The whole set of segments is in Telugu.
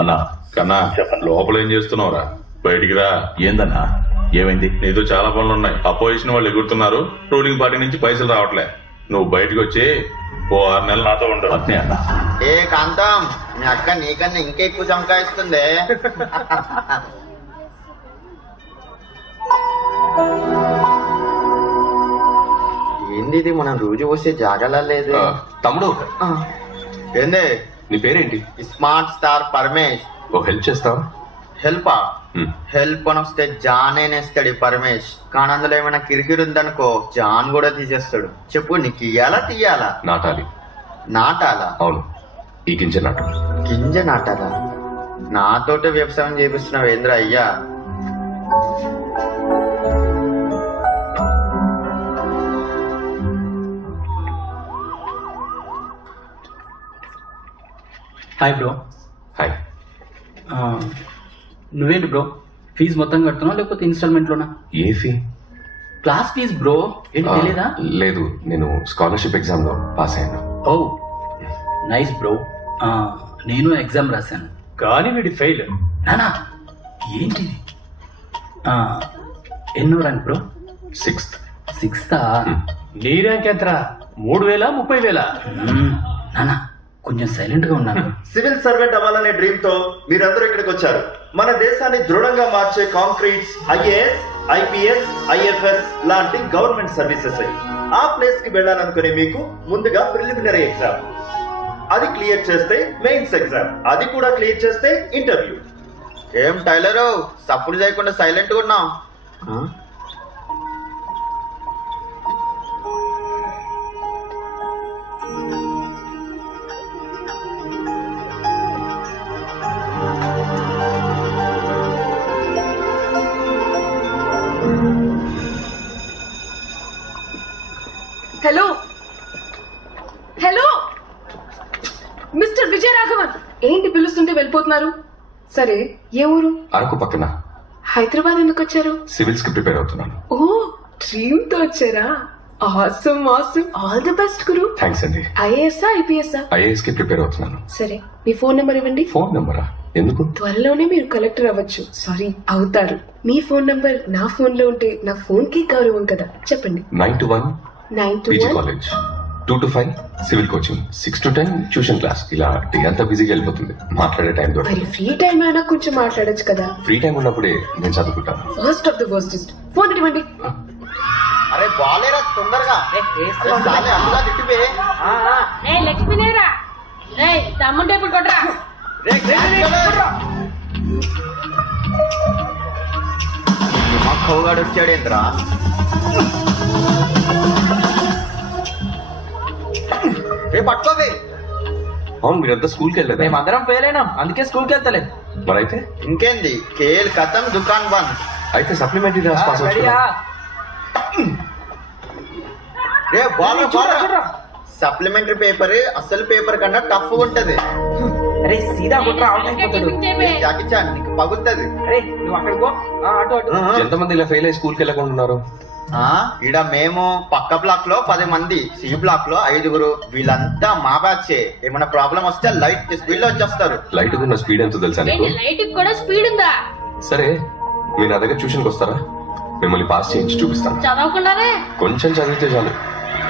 అన్నా కన్నా లోపల ఏం చేస్తున్నావురా? బయటికి రా. ఏందన్నా ఏమైంది? నీతో చాలా పనులు ఉన్నాయి. అపోజిషన్ వాళ్ళు ఎగురుతున్నారు, రూలింగ్ పార్టీ నుంచి పైసలు రావట్లే. నువ్వు బయటకు వచ్చి ఓ 6 నెలలు నాతో ఉండవు. అట్నే అన్నా. ఏ కాంతం, మీ అక్క నీకన్నా ఇంకా ఎక్కువ చంకాయిస్తుంది. ఏంది ఇది మనం రోజు వస్తే జాగలా లేదు. తమ్ముడు ఏంది నీ పేరేంటి? Smart star Paramesh. Oh help చేస్తావా? హెల్పా? హెల్ప్ అని వస్తే జాన్ అనేస్తాడు పరమేష్. కానీ అందులో ఏమైనా కిరికిరి ఉందనుకో జాన్ కూడా తీసేస్తాడు. చెప్పు, నీకు ఇయ్యాలా తీయాలా? నాటాలి. నాటాలా? అవును, ఈ గింజ నాటు. గింజ నాటాలా? నాతోటే వ్యవసాయం చేపిస్తున్నావు ఏంద్ర అయ్యా? Hi bro. హాయ్. నువ్వేంటి బ్రో, ఫీజు మొత్తం కడుతున్నావు లేకపోతే ఇన్స్టాల్మెంట్ లోనా? ఏ ఫీ? క్లాస్ ఫీజు బ్రో, ఏంటి తెలీదా? లేదు, నేను స్కాలర్షిప్ ఎగ్జామ్ లో పాస్ అయ్యాను. ఓ నైస్ బ్రో. నేను ఎగ్జామ్ రాశాను కానీ వీడి ఫెయిల్. నానా ఏంటిది? ఎన్నో ర్యాంక్ బ్రో? 6th. 6th? నీ ర్యాంక్ ఎంతరా? 3,000 30,000? నానా కొంచెం సైలెంట్ గా ఉన్నాను. సివిల్ సర్వెంట్ అవ్వాలనే డ్రీమ్ తో మీరందరూ ఇక్కడికి వచ్చారు. మన దేశాన్ని దృఢంగా మార్చే కాంక్రీట్స్, ఐఏఎస్, ఐపీఎస్, ఐఎఫ్ఎస్ లాంటి గవర్నమెంట్ సర్వీసెస్. ఆ ప్లేస్ కి వెళ్ళాలనుకునే మీకు ముందుగా ప్రిలిమినరీ ఎగ్జామ్, అది క్లియర్ చేస్తే మెయిన్స్ ఎగ్జామ్, అది కూడా క్లియర్ చేస్తే ఇంటర్వ్యూ. ఏం టైలరు సప్పుడు చేయకుండా సైలెంట్ గా ఉన్నావు? Hello hello mister Vijaya Raghavan, ఏంటి పిలుస్తుంటే వెళ్ళిపోతున్నారు? సరే, ఏ ఊరు? అరకు పక్కన. హైదరాబాద్ ఎందుకు వచ్చారు? సివిల్స్ కి ప్రిపేర్ అవుతున్నాను. ఓ, డ్రీమ్ తో వచ్చారా? Awesome awesome, all the best గురు. థ్యాంక్స్ అండి. IAS IPS? ఐఏఎస్ కి ప్రిపేర్ అవుతున్నాను. సరే, మీ ఫోన్ నెంబర్ ఇవ్వండి. ఫోన్ నెంబరా? ఎందుకు? త్వరలోనే మీరు కలెక్టర్ అవ్వచ్చు. సారీ, అవుతారు. మీ ఫోన్ నెంబర్ నా ఫోన్ లో ఉంటే నా ఫోన్ కి గౌరవం కదా. చెప్పండి. 9 to 1 PG 921 college, 2 to 5 civil coaching, 6 to 10 tuition class. ఇలా డే అంతా బిజీగా వెళ్ళిపోతుంది, మాట్లాడే టైం మరి దొరకదు. ఫ్రీ టైం అయినా కొంచెం మాట్లాడొచ్చు కదా. ఫ్రీ టైం ఉన్నప్పుడే నేను చదువుకుంటాను. First of the worstest. Phone ఇవ్వండి. అరే బాలేరా తొందరగా. సాలే అందుగా తిట్టిపే. లక్ష్మీనేరా తమ్ముంటే ఇప్పుడు కొట్రా. మా కౌగాడు వచ్చాడేంద్రా? రే పట్టుకోవే. అవును, మీరంతా స్కూల్కి వెళ్ళలేదు. మేమందరం ఫెయిల్ అయినాం, అందుకే స్కూల్కి వెళ్తలేదు. మరైతే ఇంకేంది, కేఎల్ ఖతం, దుకాన్ బంద్. అయితే సప్లిమెంటరీ రాసి పాస్ అవుతున్నా. రే బాల్ సప్లిమెంటరీ పేపర్ అసలు పేపర్ కన్నా టఫ్ ఉంటది. అరే సీదా కొట్రా, అవుట్ అయిపోతాడు. జాకిచా నీకు పగులుతుంది. అరే నువ్వు అక్కడికి పో, అటు అటు. ఎంతమంది ఇలా ఫెయిల్ అయ్యి స్కూల్కి వెళ్ళకుండా ఉన్నారు? ఈడ మేము పక్క బ్లాక్ లో 10 మంది, సి బ్లాక్ లో 5. వీళ్ళంతా మా బ్యాచే. ఏమైనా ప్రాబ్లం వస్తే లైట్ స్పీడ్ లో వచ్చేస్తారు. లైట్ ఉన్న స్పీడ్ ఎంతో తెలుసా నీకు? లైట్ కూడా స్పీడ్ ఉందా? సరే, మీరు నా దగ్గర ట్యూషన్కి వస్తారా? మిమ్మల్ని పాస్ చేయించి చూపిస్తాను. చదవకుండానే కొంచెం చదివితే చాలు.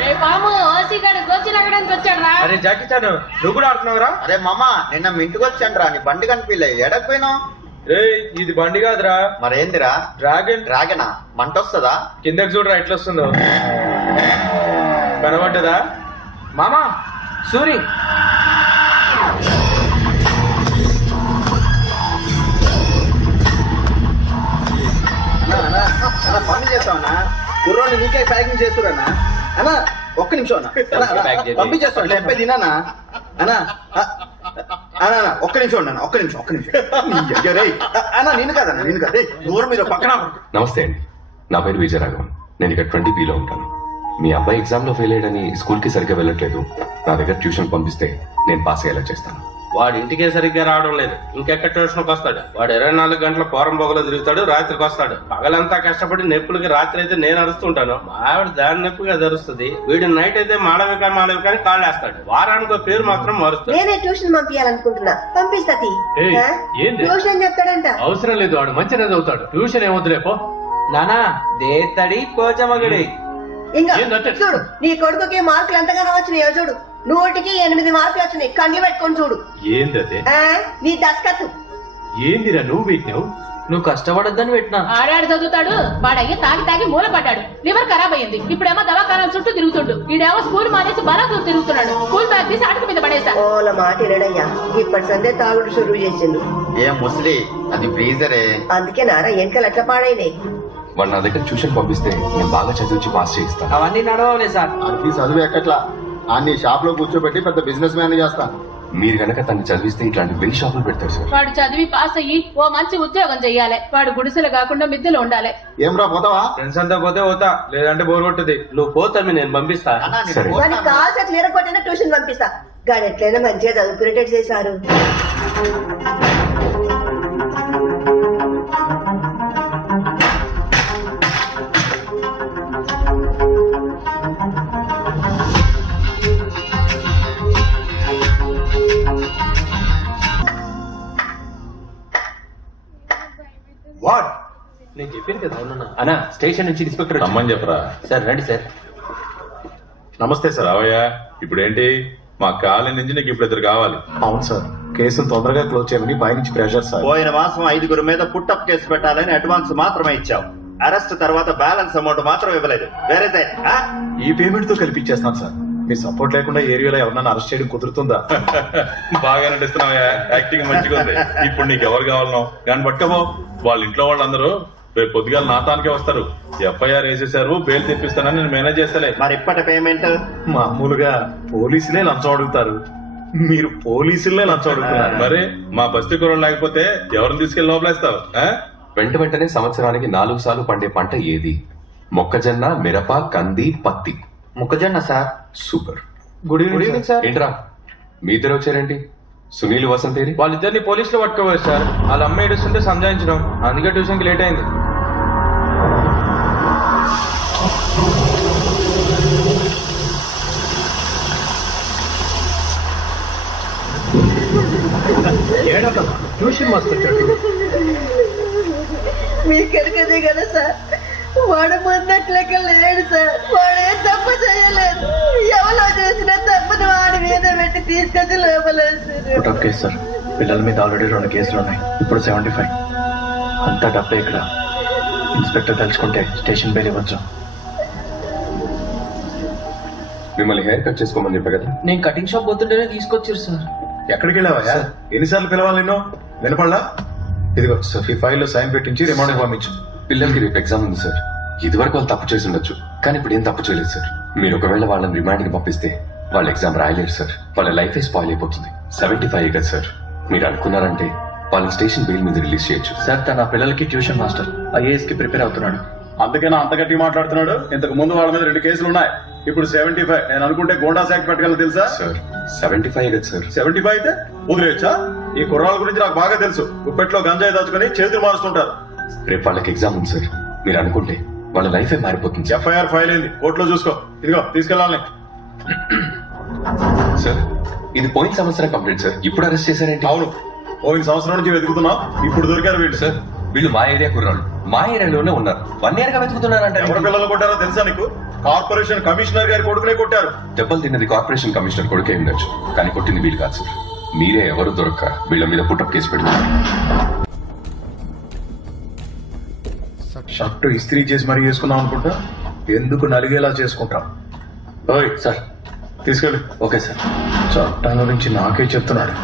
రేపాము ఓసీ గారు గోచి లాగడానికి వచ్చాడు రా. అరే జాకిచాను, నువ్వు కూడా ఆడుతున్నావురా? అరే మామ, నిన్న మీ ఇంటికి వచ్చాను రా, నీ బండి కనిపిలే. ఎడకపోయినావు? రే ఇది బండి కాదురా, మరేందిరా? డ్రాగన్. డ్రాగనా? మంట వస్తుందా? కిందకి చూడరా ఎట్లా వస్తుందో. కనబడ్డదా మామా? సూరి పని చేస్తావన్నా? కుర్రోని నీకే ప్యాకింగ్ చేస్తున్నా అన్నా. ఒక్క నిమిషం అన్న, పంపించేస్తాను. చెప్పేది అన్నా అన్నా అన్నా ఒక్క నిమిషం అన్నా, ఒక్క నిమిషం అన్నా. నిన్ను కాదన్నా, నిన్ను కాదు. దూరం మీద పక్కన. నమస్తే అండి, నా పేరు విజయరాఘవన్. నేను ఇక్కడ 20B లో ఉంటాను. మీ అబ్బాయి ఎగ్జామ్ లో ఫెయిల్ అయ్యాడని స్కూల్ కి సరిగ్గా వెళ్ళట్లేదు. నా దగ్గర ట్యూషన్ పంపిస్తే నేను పాస్ అయ్యేలా చేస్తాను. వాడు ఇంటికే సరిగ్గా రావడం లేదు. ఇంకెక్కడ ట్యూషన్కి వస్తాడు? వాడు 24 గంటల పోరం పొగలో తిరుగుతాడు, రాత్రికి వస్తాడు. పగలంతా కష్టపడి నొప్పులకి రాత్రి అయితే నేను అరుస్తుంటాను, మా ఆవిడ దాని నొప్పిగా అరుస్తుంది. వీడు నైట్ అయితే మాడవిక మాడవికని కాళ్ళేస్తాడు. వారానికి ఒక పేరు మాత్రం మారుస్తాడు. నేనే ట్యూషన్ పంపించాలనుకుంటున్నా, పంపిస్తా. ట్యూషన్ చెప్తాడంట. అవసరం లేదు, వాడు మంచిగా చదువుతాడు. ట్యూషన్ ఏమొద్దులేపో. నానా దేత్తడి కోచమగడి. ఇంకా చూడు, నీ కొడుకుకి మార్కులు ఎంతగానో వచ్చినాయో చూడు. 100కి 8 మార్కులు వచ్చినాయి. కళ్ళు పెట్టుకొని చూడు. ఏందదే నీ దస్కత్తు. ఏందిరా నువ్వు పెట్టినావు? నువ్వు కష్టపడద్దని పెట్టినా. ఆడాడు చదువుతాడు, వాడయ్య తాగి తాగి మూల పడ్డాడు. లివర్ ఖరాబ్ అయ్యింది. ఇప్పుడేమో దవాఖానాల చుట్టూ తిరుగుతుండు. ఈడేమో స్కూల్ మానేసి బలాదూరు తిరుగుతున్నాడు. స్కూల్ బ్యాగ్ తీసి అటుకు మీద పడేసా. ఓల మాట వినడయ్యా, ఇప్పటి సందే తాగుడు షురువు చేసిండు. ఏ ముసలి, అది బ్రీజరే. అందుకే నారా ఎంకలు అట్లా పాడైనాయి. వాడు నా దగ్గర ట్యూషన్ పంపిస్తే నేను బాగా చదివించి పాస్ చేయిస్తాను. అవన్నీ నడవలే సార్. అది చదువు ఎక్కట్లా, అన్ని షాప్ లో కూర్చోబెట్టి పెద్ద బిజినెస్ మ్యాన్ చేస్తాను. మీరు గనక తను చదివిస్తే ఇట్లాంటి వెయ్యి షాపులు పెడతారు సార్. వాడు చదివి పాస్ అయ్యి ఓ మంచి ఉద్యోగం చెయ్యాలి. వాడు గుడిసెలు కాకుండా మిద్దెలు ఉండాలి. ఏం రా పోతావా? ఫ్రెండ్స్ అంతా పోతే పోతా, లేదంటే బోర్ కొట్టుది. నువ్వు పోతామి, నేను పంపిస్తా. వాడికి కాల్స క్లియర్ కొట్టిన ట్యూషన్ పంపిస్తా. గాని ఎట్లయినా మంచిగా చదువుకునేటట్టు చేశారు. వాట్ నేను చెప్పాను కదా అన్నా, స్టేషన్ నుంచి ఇన్స్పెక్టర్ రమ్మని చెప్పరా. సార్ రండి సార్. నమస్తే సార్. రావయ్యా, ఇప్పుడేంటి? మా కాలేజ్ నుంచి నీకు ఇప్పుడు 2 కావాలి. అవును సార్, కేసులు తొందరగా క్లోజ్ చేయమని పైనుంచి ప్రెషర్ సార్. పోయిన మాసం 5 మీద పుట్టప్ కేసు పెట్టాలని అడ్వాన్స్ మాత్రమే ఇచ్చావు. అరెస్ట్ తర్వాత బ్యాలెన్స్ అమౌంట్ మాత్రం ఇవ్వలేదు. వేరే ఈ పేమెంట్ తో కల్పించేస్తాను సార్. మీ సపోర్ట్ లేకుండా ఏరియాలో ఎవరన్నా అరెస్ట్ చేయడం కుదురుతుందా? బాగా నటిస్తున్నావయ్యా, యాక్టింగ్ మంచిగా ఉంది. ఇప్పుడు నీకు ఎవరు కావాలనో కానీ పట్టుకోబో. వాళ్ళ ఇంట్లో వాళ్ళందరూ రేపు పొద్దుగాల నాటానికే వస్తారు. ఎఫ్ఐఆర్ వేసేసారు, బెయిల్ తెప్పిస్తానని నేను మేనేజ్ చేస్తలే. మరి ఇప్పటి పేమెంట్ మామూలుగా పోలీసులే లంచం అడుగుతారు, మీరు పోలీసులే లంచం అడుగుతున్నారు. మరి మా బస్తీ కూరలు లేకపోతే ఎవరిని తీసుకెళ్లి లోపలేస్తావు? వెంటనే సంవత్సరానికి 4 సార్లు పండే పంట ఏది? మొక్కజొన్న, మిరప, కంది, పత్తి. మొక్కజొన్న sir. Super. Good evening sir. ఏంట్రా మీ ఇద్దరు వచ్చారేంటి? సునీల్, వసంతేరి? వాళ్ళిద్దరిని పోలీసులు పట్టుకోవాలి సార్. వాళ్ళ అమ్మ ఏడుస్తుంటే సంజాయించడం, అందుకే ట్యూషన్ కి లేట్ అయింది. ట్యూషన్ మాస్టర్ వచ్చాడు. మీకెరకదే కదా సార్, వాడు మొన్నట్లెక్క లేడు సార్. వాడే తప్పు చేయలేదు. ఎవరో చేసిన తప్పును వాడి మీద పెట్టి తీసుకొచ్చి లోపలేసారు. కేసు సార్, పిల్లల మీద ఆల్రెడీ 2 కేసులు ఉన్నాయి. ఇప్పుడు 75. అంతా డబ్బే ఇక్కడ. ఇన్స్పెక్టర్ తలుచుకుంటే స్టేషన్ బెయిల్ ఇవ్వచ్చు. మిమ్మల్ని హెయిర్ కట్ చేసుకోమని చెప్పా కదా. నేను కటింగ్ షాప్ పోతుంటేనే తీసుకొచ్చారు సార్. ఎక్కడికి వెళ్ళావా? ఎన్నిసార్లు పిలవాలి నిన్ను? వినపడలా? ఇదిగో సార్, ఈ ఫైల్లో సైన్ పెట్టించి రిమాండ్ పంపించు. పిల్లలకి రేపు ఎగ్జామ్ ఉంది సార్. ఇదివరకు వాళ్ళు తప్పు చేసి ఉండొచ్చు, కానీ ఇప్పుడు ఏం తప్పు చేయలేదు సార్. మీరు ఒకవేళ వాళ్ళని రిమాండ్ కి పంపిస్తే వాళ్ళ ఎగ్జామ్ రాయలేరు సార్. వాళ్ళ లైఫ్ స్పాయిల్ అయిపోతుంది. 75 కదా సార్. మీరు అనుకున్నారంటే వాళ్ళని స్టేషన్ బెయిల్ మీద రిలీజ్ చేయొచ్చు సార్. తన పిల్లలకి ట్యూషన్ మాస్టర్, IAS కి ప్రిపేర్ అవుతున్నాడు. అందుకేనా అంత గట్టి మాట్లాడుతున్నాడు? ఇంతకు ముందు వాళ్ళ మీద 2 కేసులు ఉన్నాయి, ఇప్పుడు 75. నేను అనుకుంటే గోండాస్ యాక్ట్ పెట్టగలను తెలుసా సార్. 75 కదా సార్. 75 అయితే వదిలేయచ్చా? ఈ కుర్రాళ్ళ గురించి నాకు బాగా తెలుసు. గుప్పెట్లో గంజాయి దాచుకుని చేతులు మారుస్తుంటారు. రేపు వాళ్ళకి ఎగ్జామ్ ఉంది సార్. మీరు అనుకుంటే వాళ్ళ లైఫే మారిపోతుంది సార్. FIR ఫైల్ అయింది, కోర్టులో చూసుకో. ఇదిగో తీసుకెళ్ళాలి సార్. ఇది పోయిన సంవత్సరం కంప్లీట్ సార్. ఇప్పుడు అరెస్ట్ చేశారేంటి? అవును, పోయిన సంవత్సరం నుంచి వెతుకుతున్నాం, ఇప్పుడు దొరికారు వీళ్ళు. సార్, వీళ్ళు మా ఏరియా కుర్రాళ్ళు, మా ఏరియాలోనే ఉన్నారు. 1 year గా వెతుకుతున్నారంటే. ఎవరి పిల్లలు కొట్టారో తెలుసా నీకు? కార్పొరేషన్ కమిషనర్ గారి కొడుకునే కొట్టారు. దెబ్బలు తిన్నది కార్పొరేషన్ కమిషనర్ కొడుకే ఉండొచ్చు, కానీ కొట్టింది వీళ్ళు కాదు సార్. మీరే ఎవరు దొరక్క వీళ్ళ మీద పుట్టప్ కేసు పెడుతున్నారు. షర్టు ఇస్త్రీ చేసి మరీ వేసుకున్నాం అనుకుంటా. ఎందుకు నలిగేలా చేసుకుంటాం? ఓయ్ సార్, తీసుకెళ్ళి. Okay sir. చట్టం గురించి నాకే చెప్తున్నాడు.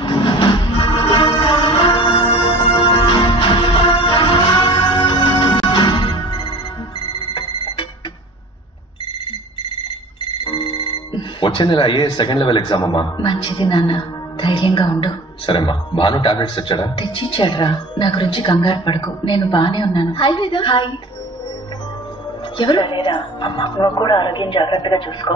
వచ్చే నెల IAS సెకండ్ లెవెల్ ఎగ్జామ్ అమ్మా. మంచిది నాన్న, ధైర్యంగా ఉండు. సరేమ్మా. భాను టాబ్లెట్స్ తెచ్చాడా? తెచ్చిచ్చాడ్రా. నా గురించి కంగారు పడకు, నేను బానే ఉన్నాను. హాయ్ వేద. హాయ్. ఎవరు? నువ్వు కూడా ఆరోగ్యం జాగ్రత్తగా చూసుకో.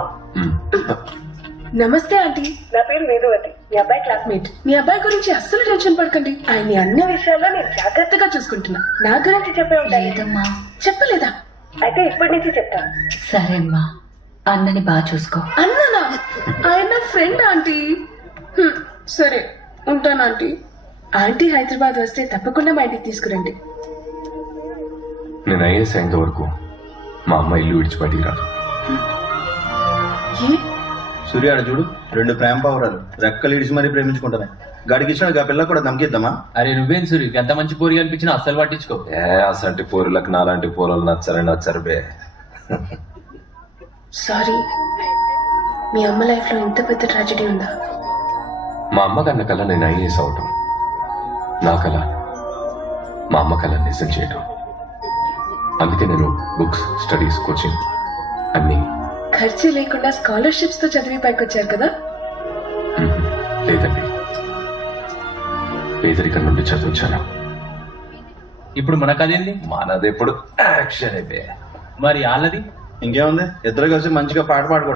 నమస్తే ఆంటీ, నా పేరు వేదవతి, మీ అబ్బాయి క్లాస్మేట్. మీ అబ్బాయి గురించి అస్సలు టెన్షన్ పడకండి. ఆయన అన్ని విషయాల్లో నేను జాగ్రత్తగా చూసుకుంటున్నా. నా గురించి చెప్పే లేదమ్మా. చెప్పలేదా? అయితే ఇప్పటి నుంచి చెప్తాను. సరే అమ్మా, అన్నని బాగా చూసుకో. అన్ననా? ఆయన ఫ్రెండ్ ఆంటీ. సరే ఉంటాను ఆంటీ. ఆంటీ హైదరాబాద్ వస్తే తప్పకుండా మా ఇంటికి తీసుకురండి. నేను ఐఏఎస్ అయ్యేంత వరకు మా అమ్మ ఇల్లు విడిచి బయటికి రాదు. సూర్యాడ చూడు, 2 ప్రేమ పావురాలు రెక్కలు ఇడిచి మరీ ప్రేమించుకుంటానే. గాడికి ఇచ్చిన పిల్ల కూడా దమ్కిద్దామా? అరే నువ్వేం సూర్యు, ఎంత మంచి పోరి అనిపించినా అస్సలు పట్టించుకో. అసంటి పోరులకు నాలాంటి పోరలు నచ్చరు బే. సారీ, మీ అమ్మ లైఫ్ లో ఇంత పెద్ద ట్రాజెడీ ఉందా? మా అమ్మ కన్న కళ నేను ఐఏఎస్ అవటం, నా కళ మా అమ్మ కళ నిజం చేయటం. అందుకే నేను బుక్స్, స్టడీస్, కోచింగ్ అన్ని ఖర్చు లేకుండా స్కాలర్షిప్స్ తో చదివి పైకొచ్చారు కదా? లేదండి, పేదరికం నుండి చదివించాను. ఇప్పుడు మనకదేంది? మనదెప్పుడు యాక్షన్ అయిపోయా. మరి వాళ్ళది ఇంకేముంది, ఇద్దరు కలిసి మంచిగా పాట పాడుకో.